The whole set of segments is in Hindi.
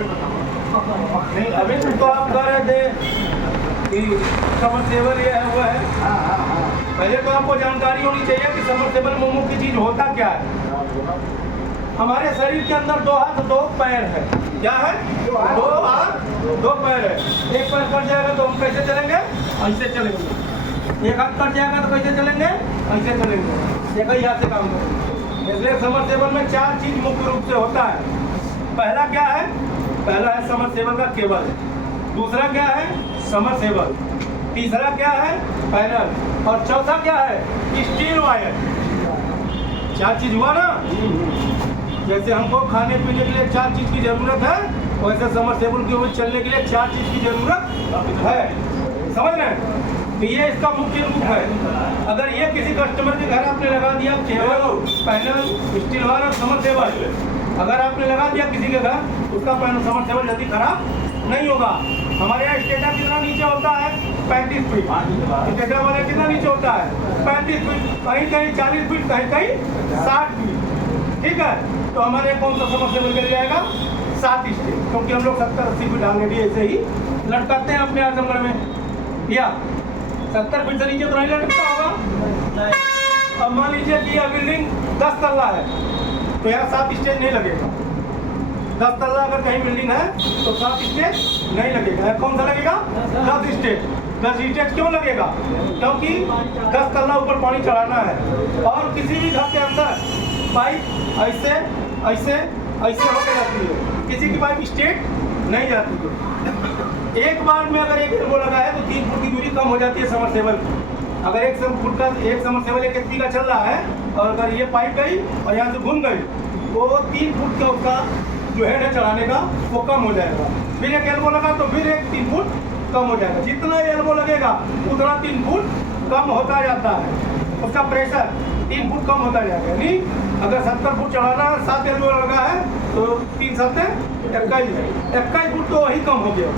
नहीं अभी तो आप कह रहे थे कि समरसेबल ये है वो है। पहले तो आपको जानकारी होनी चाहिए कि समरसेबल मोमो की चीज होता क्या है। हमारे शरीर के अंदर 2 हाथ 2 पैर है। क्या है? 2 हाथ 2 पैर है। एक पैर कट जाएगा तो हम कैसे चलेंगे? ऐसे चलेंगे। एक हाथ कट जाएगा तो कैसे चलेंगे? ऐसे चलेंगे। एक ही हाथ से काम करेंगे। इसलिए समरसेबल में 4 चीज मुख्य रूप से होता है। पहला क्या है? पहला है समरसेबल का केबल। दूसरा क्या है? समरसेबल। तीसरा क्या है? पैनल। और चौथा क्या है? Steel wire. 4 चीज हुआ ना। जैसे हमको खाने पीने के लिए 4 चीज की जरूरत है, वैसे समरसेबल के ऊपर चलने के लिए 4 चीज की जरूरत है। समझ रहे हैं? तो ये इसका मुख्य रूप है। अगर ये किसी कस्टमर के घर आपने लगा दिया केबल, पैनल, स्टील वायर और समरसेबल, अगर आपने लगा दिया किसी के घर, उसका पैनल समरसेबल जल्दी खराब नहीं होगा। हमारे यहाँ स्टेटर कितना नीचे होता है? 35 फीट। स्टेटर हमारे कितना नीचे होता है? 35 फीट। कहीं कहीं 40 फीट, कहीं कहीं 60 फीट। ठीक है, तो हमारे कौन सा समरसेबल गिर जाएगा? 7 स्टेज, क्योंकि हम लोग 70-80 फीट ऑलरेडी ऐसे ही लटकाते हैं अपने आजमगढ़ में। या 70 फीट से नीचे तो नहीं लटकता होगा। अब मान लीजिए कि यह बिल्डिंग 10 तल्ला है, तो यहाँ 7 स्टेज नहीं लगेगा। 10 तल्ला अगर कहीं बिल्डिंग है तो 7 स्टेज नहीं लगेगा। कौन सा लगेगा? 10 स्टेज। 10 स्टेज क्यों लगेगा? क्योंकि 10 तल्ला ऊपर पानी चढ़ाना है। और किसी भी घर के अंदर पाइप ऐसे ऐसे ऐसे होकर जाती है, किसी की पाइप स्ट्रेट नहीं जाती है। एक बार में अगर एक एल्बो लगा है तो 3 फुट की दूरी कम हो जाती है समरसेबल की। अगर एक समरसेबल 1 HP का चल रहा है और अगर ये पाइप गई और यहाँ से घूम गई तो 3 फुट का उसका जो हेड है चढ़ाने का वो कम हो जाएगा। फिर एक एल्बो लगा तो फिर एक 3 फुट कम हो जाएगा। जितना एल्बो लगेगा उतना 3 फुट कम होता जाता है। उसका प्रेशर 3 फुट कम होता जाएगा। यानी अगर 70 फुट चढ़ाना है, 7 एल्बो लगा है तो 3 7 21 फुट तो वही कम हो गया।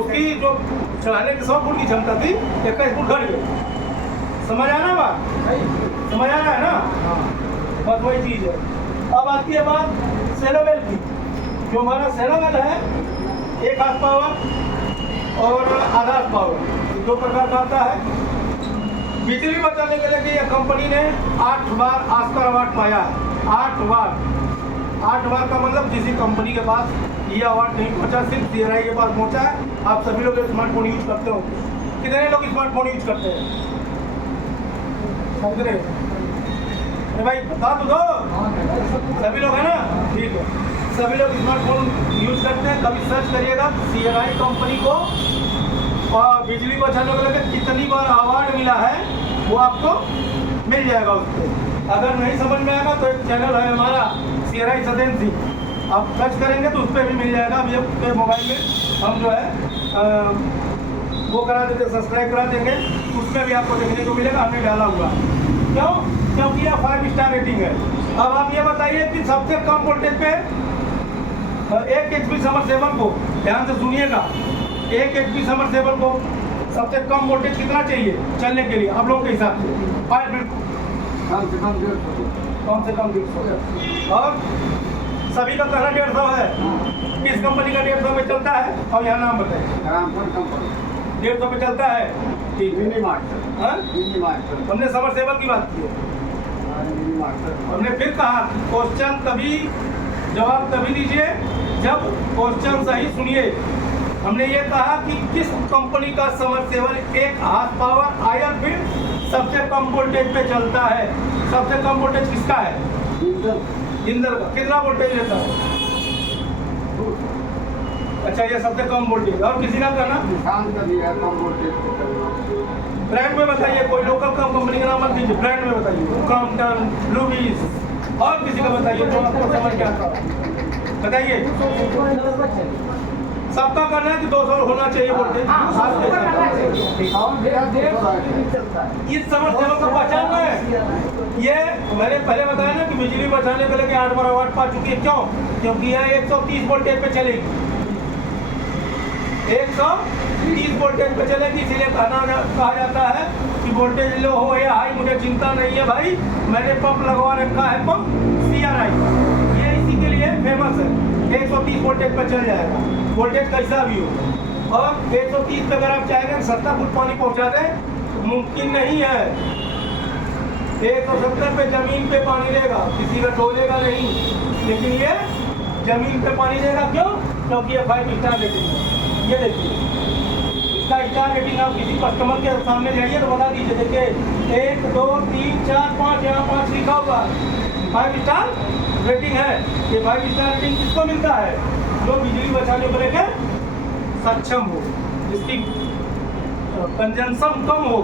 उसकी जो चढ़ाने की 100 फुट की क्षमता थी 21 फुट घट गई। समझ आ रहा है बात? समझ आ रहा है ना? बस वही चीज़ है। अब आती है बात सेलोवेल की। जो हमारा सेलोवेल है, 1 हाथ पावर और आधा हाथ पावर, 2 प्रकार का आता है। बिजली बचाने के लिए यह कंपनी ने 8 बार ऑस्कर अवार्ड पाया है। 8 बार। 8 बार का मतलब किसी कंपनी के पास ये अवार्ड नहीं पहुंचा, सिर्फ CRI के पास पहुंचा है। आप सभी लोग स्मार्टफोन यूज करते हो। कितने लोग स्मार्टफोन यूज करते हैं? कितने? अरे भाई बता दो। सभी लोग हैं ना? ठीक है, सभी लोग स्मार्टफोन यूज करते हैं। कभी सर्च करिएगा CRI कंपनी को और बिजली बचाने के लिए कितनी बार अवार्ड मिला है वो आपको मिल जाएगा उस पर। अगर नहीं समझ में आएगा तो एक चैनल है हमारा CRI सत्येंद्र सिंह, आप सर्च करेंगे तो उस पर भी मिल जाएगा। अभी आपके मोबाइल में हम जो है वो करा देते, सब्सक्राइब करा देंगे, उसमें भी आपको देखने को मिलेगा। हमने डाला हुआ क्यों? क्योंकि यह 5 स्टार रेटिंग है। अब आप ये बताइए कि सबसे कम वोल्टेज पे 1 HP समरसेबल को, ध्यान से सुनिएगा, 1 HP समरसेबल को सबसे कम वोल्टेज कितना चाहिए चलने के लिए आप लोगों के हिसाब से? 5 मिनट कम से कम 150। और सभी का कहना 150 है। किस कंपनी का 150 में चलता है? और यहाँ नाम बताइए। 150 में चलता है। ठीक है, हमने समरसेबल की बात की है। हमने फिर कहा क्वेश्चन तभी जवाब तभी दीजिए जब क्वेश्चन सही सुनिए। हमने ये कहा कि किस कंपनी का समरसेबल 1 हाथ पावर आयर फिर सबसे कम वोल्टेज पे चलता है? सबसे कम वोल्टेज किसका है? जिंदल का। कितना वोल्टेज लेता है? अच्छा, ये सबसे कम वोल्टेज। और किसी का कहना? ब्रांड में बताइए, कोई लोकल कंपनी का नाम मत दीजिए, ब्रांड में बताइए। क्रॉम्पटन, लुईस, और किसी का बताइए जो आपको समझ में आता है, बताइए। सबका करना है कि 200 होना चाहिए वोल्टेज। इस समरसेबल को बचाना है। ये मैंने पहले बताया ना कि बिजली बचाने के लिए 8 बार अवार्ड पा चुकी है। क्यों? क्योंकि यह 130 वोल्टेज पे चलेगी। 130 वोल्टेज पे चलेगी, इसीलिए कहा जाता है कि वोल्टेज लो हो या हाई मुझे चिंता नहीं है भाई, मैंने पंप लगवा रखा है, पंप CRI। ये इसी के लिए फेमस है। 130 130 वोल्टेज पर चल जाएगा, वोल्टेज कैसा भी हो। और 130 पे अगर आप चाहेंगे 70 फुट पानी पहुंचा दें तो मुमकिन नहीं है। 170 पे जमीन पे पानी रहेगा, किसी का डोलेगा नहीं, लेकिन ये जमीन पे पानी रहेगा। क्यों? क्योंकि ये 5 स्टार रेटिंग है। ये देखिए इसका स्टार रेटिंग, आप किसी कस्टमर के सामने जाइए तो बता दीजिए, देखिए 1 2 3 4 5, यहाँ 5 लिखा हुआ है, 5 स्टार रेटिंग है। ये 5 स्टार रेटिंग किसको मिलता है? जो बिजली बचाने को लेकर सक्षम हो, जिसकी कंजम्पशन कम हो,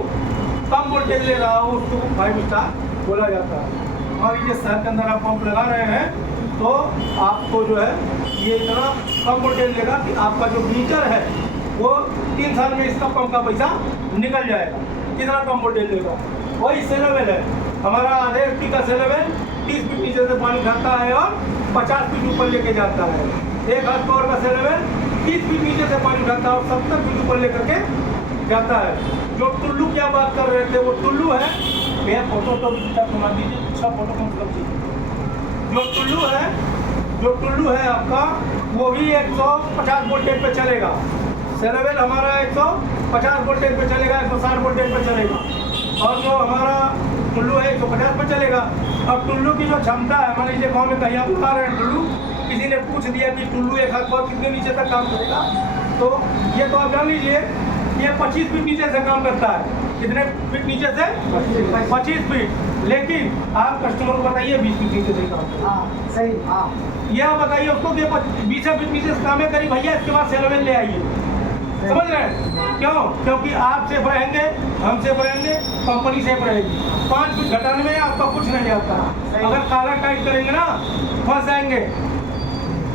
कम वोल्टेज ले रहा हो, उसको 5 स्टार बोला जाता है। और ये शहर के अंदर आप पंप लगा रहे हैं तो आपको जो है ये इतना कम वोल्टेज लेगा कि आपका जो मीटर है वो 3 साल में इसका पंप का पैसा निकल जाएगा। कितना कम वोल्टेज लेगा? वही सेलेबल है हमारा। आधे एचपी का सेलेबल 30 फीट नीचे से पानी उठाता है और 50 फीट ऊपर लेके जाता है। 1 हाथ पावर का सेलेबल 30 फीट नीचे से पानी उठाता है और 70 फीट ऊपर लेकर के जाता है। जो टुल्लू क्या बात कर रहे थे वो टुल्लू है। भैया फोटो तो घुमा दीजिए, अच्छा फोटो कौन सा चाहिए। जो टुल्लू है आपका वो भी 150 वोल्टेज पे चलेगा। सेलेबल हमारा 150 वोल्टेज पे चलेगा, 160 वोल्टेज पे चलेगा। और जो हमारा टुल्लू है 150 पे चलेगा। अब टुल्लू की जो क्षमता है, मान लीजिए गाँव में कहीं आप लगा रहे हैं टुल्लू, किसी ने पूछ दिया कि टुल्लू 1 हाथ पर कितने नीचे तक काम करेगा, तो ये तो आप जान लीजिए ये 25 फीट नीचे से काम करता है। कितने फीट नीचे से? 25 फीट। लेकिन आप कस्टमर को बताइए 20 फीट नीचे से काम करेगा। सही। ये आप बताइए उसको कि 20 फीट नीचे से काम करी भैया, इसके बाद सेलेबल ले आइए। समझ रहे हैं क्यों? क्योंकि आप सेफ रहेंगे, हम सेफ रहेंगे, कंपनी सेफ रहेगी। 5 फीट घटाने में आपका कुछ नहीं आता। अगर काला टाइट करेंगे ना फंस जाएंगे।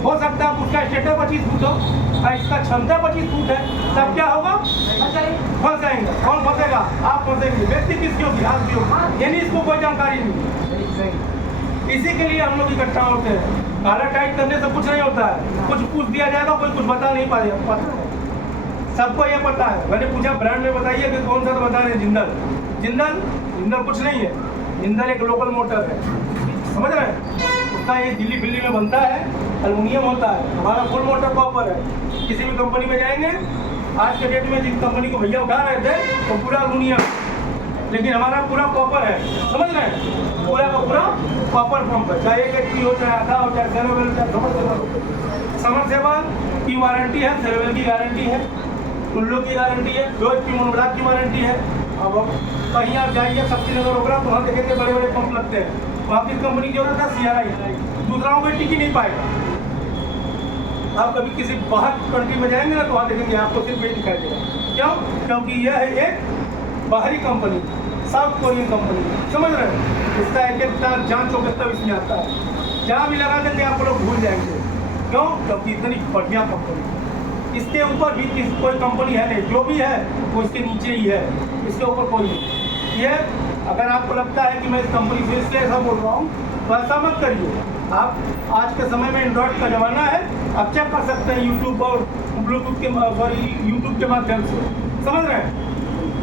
हो सकता है उसका स्टेटर 25 फुट हो और इसका क्षमता 25 फुट है, तब क्या होगा? फंस जाएंगे। कौन फंसेगा? आप फंसेंगे। व्यक्ति किसकी होगी? आपकी होगी। यानी इसको कोई जानकारी नहीं। इसी के लिए हम लोग इकट्ठा होते हैं। काला टाइट करने से कुछ नहीं होता है। कुछ पूछ दिया जाएगा, कोई कुछ बता नहीं पाएगा। सबको ये पता है। मैंने पूछा ब्रांड में बताइए कि कौन सा, तो बता रहे जिंदल कुछ नहीं है। जिंदल एक लोकल मोटर है, समझ रहे हैं? उसका ये दिल्ली में बनता है, एल्युमिनियम होता है। हमारा फुल मोटर कॉपर है। किसी भी कंपनी में जाएंगे, आज के डेट में जिस कंपनी को भैया उठा रहे थे तो पूरा एल्युमिनियम, लेकिन हमारा पूरा कॉपर है। समझ रहे हैं? पूरा का पूरा कॉपर पंप है। चाहे 1 HP हो, चाहे आधा हो, चाहे सेलेबल, चाहे समरसेबल की वारंटी है, सेलेबल की गारंटी है, टुल्लू की गारंटी है, 2 HP मोनोब्लॉक की वारंटी है। अब कहीं आप जाइए शक्ति नगर वगैरह तो वहाँ देखेंगे बड़े बड़े पंप लगते हैं। वहाँ की कंपनी की जरूरत है CRI, दूसरा कोई टिक ही नहीं पाएगा। आप कभी किसी बाहर कंट्री में जाएंगे ना तो वहाँ देखेंगे आपको सिर्फ ये दिखाई देगा। क्यों? क्योंकि यह है एक बाहरी कंपनी, साउथ कोरियन कंपनी। समझ रहे हैं? इसका एक तार जांच होकर तब इसमें आता है। जहाँ भी लगा देंगे आप लोग भूल जाएंगे। क्यों? क्योंकि इतनी बढ़िया कंपनी। इसके ऊपर भी कोई कंपनी है नहीं, जो भी है वो इसके नीचे ही है, इसके ऊपर कोई नहीं। ये अगर आपको लगता है कि मैं इस कंपनी से इसलिए ऐसा बोल रहा हूँ तो ऐसा मत करिए। आप आज के समय में एंड्रॉइड का ज़माना है, आप चेक कर सकते हैं यूट्यूब और यूट्यूब के माध्यम से। समझ रहे हैं?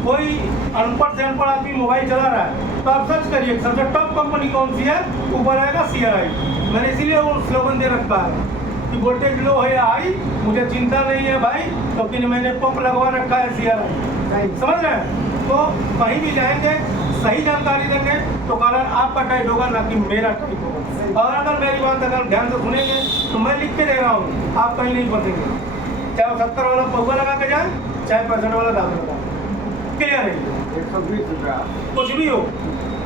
कोई अनपढ़ से अनपढ़ आदमी मोबाइल चला रहा है तो आप सर्च करिए, सबसे टॉप कंपनी कौन सी है, ऊपर आएगा CRI। मैंने इसीलिए वो स्लोगन दे रखा है कि वोल्टेज लो है या हाई, मुझे चिंता नहीं है भाई, क्योंकि मैंने पंप लगवा रखा है CRI। समझ रहे हैं? तो कहीं भी जाएंगे सही जानकारी देंगे तो कलर आपका टाइट होगा, ना कि मेरा टाइट होगा। और अगर मेरी बात अगर ध्यान से सुनेंगे तो मैं लिख के दे रहा हूँ, आप कहीं नहीं फंसेंगे। चाहे 70 वाला पौवा लगा के जाए, चाहे 65 वाला दाम लगा, क्लियर है? 120 रुपया कुछ भी हो,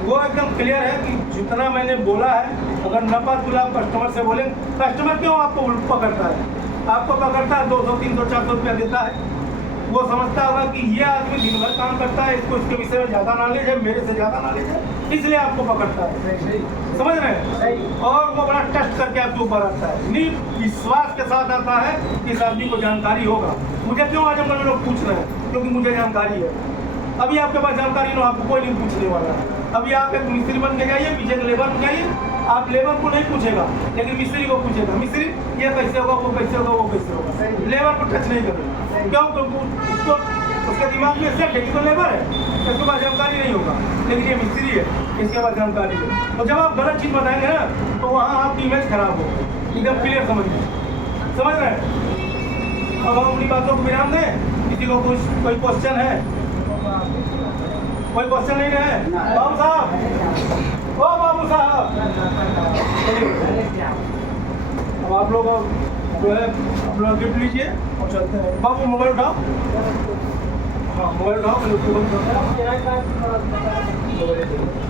वो एकदम क्लियर है कि जितना मैंने बोला है, अगर नफा तुला कस्टमर से बोले, कस्टमर क्यों आपको उल्ट पकड़ता है? आपको पकड़ता है 200 300 400 रुपया देता है। वो समझता होगा कि ये आदमी दिन भर काम करता है, इसको इसके विषय में ज़्यादा नॉलेज है, मेरे से ज़्यादा नॉलेज है, इसलिए आपको पकड़ता है। समझ रहे हैं? और वो बड़ा टेस्ट करके आपके ऊपर आता है, नहीं विश्वास के साथ आता है कि इस आदमी को जानकारी होगा। मुझे क्यों आज हम लोग पूछ रहे हैं? क्योंकि मुझे जानकारी है। अभी आपके पास जानकारी ना, आपको कोई नहीं पूछने वाला है। अभी आप एक मिस्त्री बन के जाइए, पीछे के लेबर जाइए, आप लेबर को नहीं पूछेगा लेकिन मिस्त्री को पूछेगा, मिस्त्री ये कैसे होगा, वो कैसे होगा, वो कैसे होगा। लेबर को टच नहीं करेगा। क्यों? क्योंकि उसको उसके दिमाग में सेट है कि तो लेबर है, इसके पास जानकारी नहीं होगा, लेकिन ये मिस्त्री है, इसके पास जानकारी है। तो जब आप गलत चीज़ बताएंगे ना तो वहाँ आपकी इमेज खराब होगी। एकदम क्लियर समझिए। समझ रहे हैं? अब हम अपनी बातों को विराम दें। किसी को कुछ कोई क्वेश्चन है? कोई क्वेश्चन नहीं है? बाबू साहब, ओ बाबू साहब, अब आप लोग जो है अपना गिफ्ट लीजिए और चलते हैं। बाबू मोबाइल उठाओ। हाँ मोबाइल उठाओ, पहले उसको बंद करो।